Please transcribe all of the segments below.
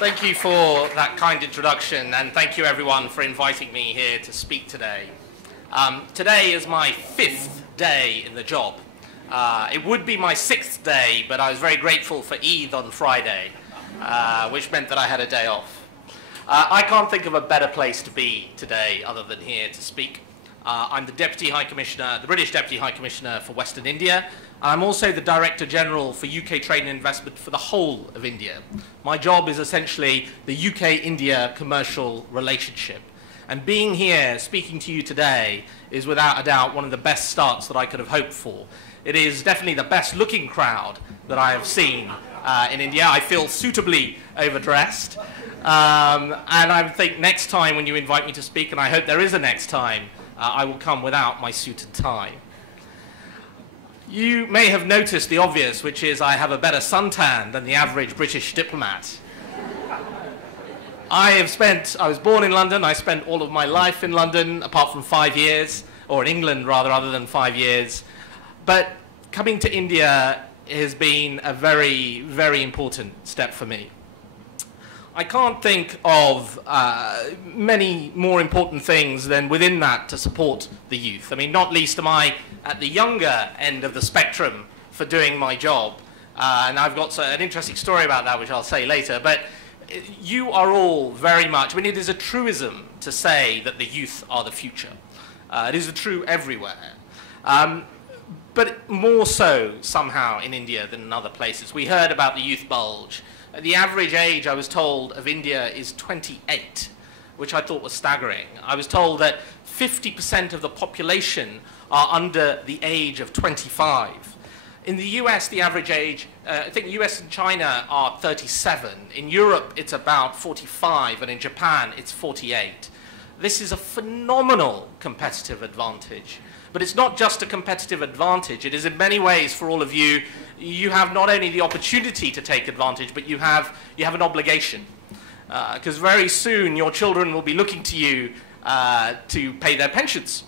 Thank you for that kind introduction, and thank you everyone for inviting me here to speak today. Today is my 5th day in the job. It would be my 6th day, but I was very grateful for Eid on Friday, which meant that I had a day off. I can't think of a better place to be today other than here to speak. I'm the Deputy High Commissioner, the British Deputy High Commissioner for Western India. I'm also the Director General for UK Trade and Investment for the whole of India. My job is essentially the UK-India commercial relationship. And being here, speaking to you today, is without a doubt one of the best starts that I could have hoped for. It is definitely the best looking crowd that I have seen in India. I feel suitably overdressed. And I think next time when you invite me to speak, and I hope there is a next time, I will come without my suit and tie. You may have noticed the obvious, which is I have a better suntan than the average British diplomat. I was born in London. I spent all of my life in London, apart from 5 years, or in England rather, other than 5 years. But coming to India has been a very, very important step for me. I can't think of many more important things than within that to support the youth. I mean, not least am I at the younger end of the spectrum for doing my job. And I've got an interesting story about that, which I'll say later. But you are all very much, I mean, it is a truism to say that the youth are the future. It is true everywhere. But more so somehow in India than in other places. We heard about the youth bulge. The average age, I was told, of India is 28, which I thought was staggering. I was told that 50% of the population are under the age of 25. In the US, the average age, I think US and China are 37. In Europe, it's about 45, and in Japan, it's 48. This is a phenomenal competitive advantage. But it's not just a competitive advantage. It is in many ways, for all of you, you have not only the opportunity to take advantage, but you have an obligation. Because very soon your children will be looking to you to pay their pensions.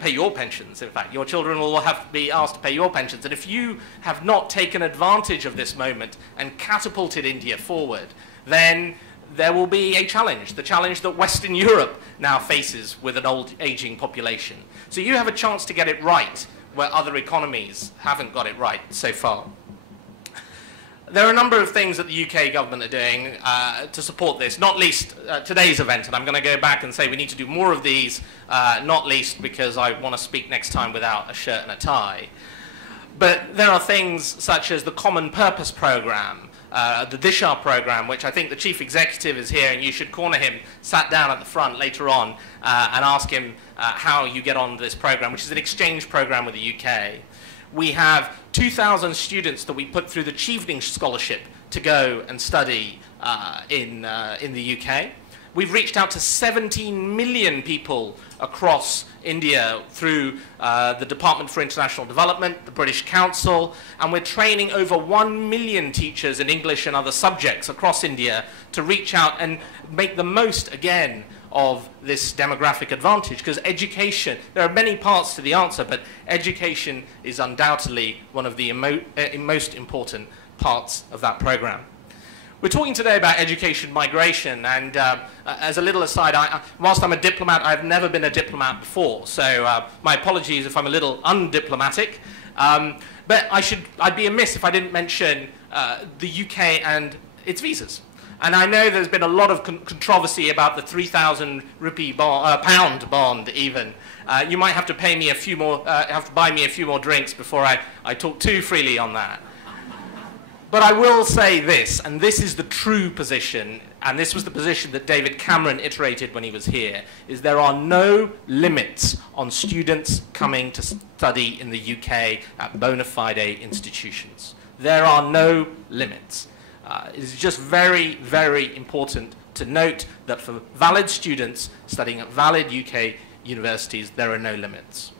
Pay your pensions, in fact. Your children will have to be asked to pay your pensions. And if you have not taken advantage of this moment and catapulted India forward, then there will be a challenge, the challenge that Western Europe now faces with an old, aging population. So you have a chance to get it right where other economies haven't got it right so far. There are a number of things that the UK government are doing to support this, not least today's event, and I'm going to go back and say we need to do more of these, not least because I want to speak next time without a shirt and a tie. But there are things such as the Common Purpose Programme, the Disha program, which I think the chief executive is here, and you should corner him, sat down at the front later on, and ask him how you get on this program, which is an exchange program with the UK. We have 2,000 students that we put through the Chevening Scholarship to go and study in the UK. We've reached out to 17 million people across India through the Department for International Development, the British Council, and we're training over 1 million teachers in English and other subjects across India to reach out and make the most, again, of this demographic advantage. Because education, there are many parts to the answer, but education is undoubtedly one of the most important parts of that program. We're talking today about education migration, and as a little aside, whilst I'm a diplomat, I've never been a diplomat before, so my apologies if I'm a little undiplomatic. But I'd be amiss if I didn't mention the UK and its visas. And I know there's been a lot of controversy about the 3,000 rupee pound bond even. You might have to pay me a few more, have to buy me a few more drinks before I talk too freely on that. But I will say this, and this is the true position, and this was the position that David Cameron iterated when he was here, is there are no limits on students coming to study in the UK at bona fide institutions. There are no limits. It is just very, very important to note that for valid students studying at valid UK universities, there are no limits.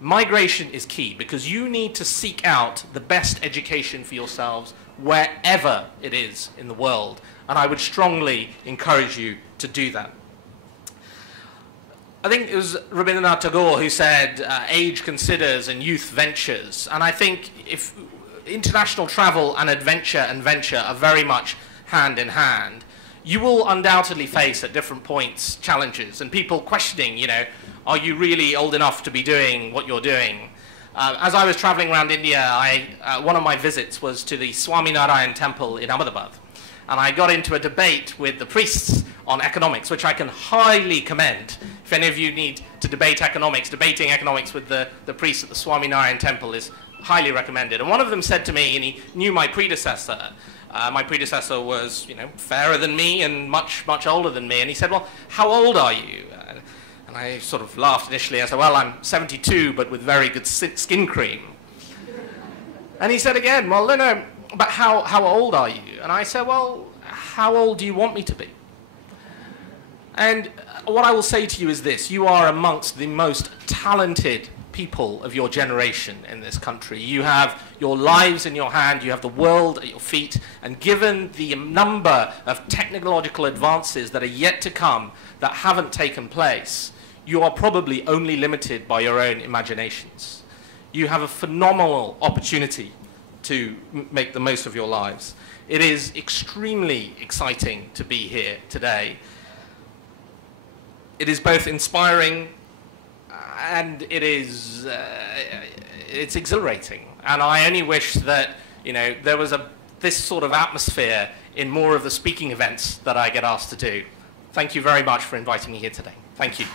Migration is key because you need to seek out the best education for yourselves wherever it is in the world, and I would strongly encourage you to do that. I think it was Rabindranath Tagore who said, age considers and youth ventures, and I think if international travel and adventure are very much hand in hand. you will undoubtedly face at different points challenges and people questioning, you know, are you really old enough to be doing what you're doing? As I was traveling around India, one of my visits was to the Swaminarayan temple in Ahmedabad. And I got into a debate with the priests on economics, which I can highly commend. If any of you need to debate economics, debating economics with the priests at the Swaminarayan temple is highly recommended. And one of them said to me, and he knew my predecessor. My predecessor was, you know, fairer than me and much, much older than me. And he said, well, how old are you? And I sort of laughed initially. I said, well, I'm 72, but with very good skin cream. And he said again, well, no, but how old are you? And I said, well, how old do you want me to be? And what I will say to you is this. You are amongst the most talented people of your generation in this country. You have your lives in your hand, you have the world at your feet, and given the number of technological advances that are yet to come that haven't taken place, you are probably only limited by your own imaginations. You have a phenomenal opportunity to make the most of your lives. It is extremely exciting to be here today. It is both inspiring and it's exhilarating. And I only wish that, you know, there was this sort of atmosphere in more of the speaking events that I get asked to do. Thank you very much for inviting me here today. Thank you.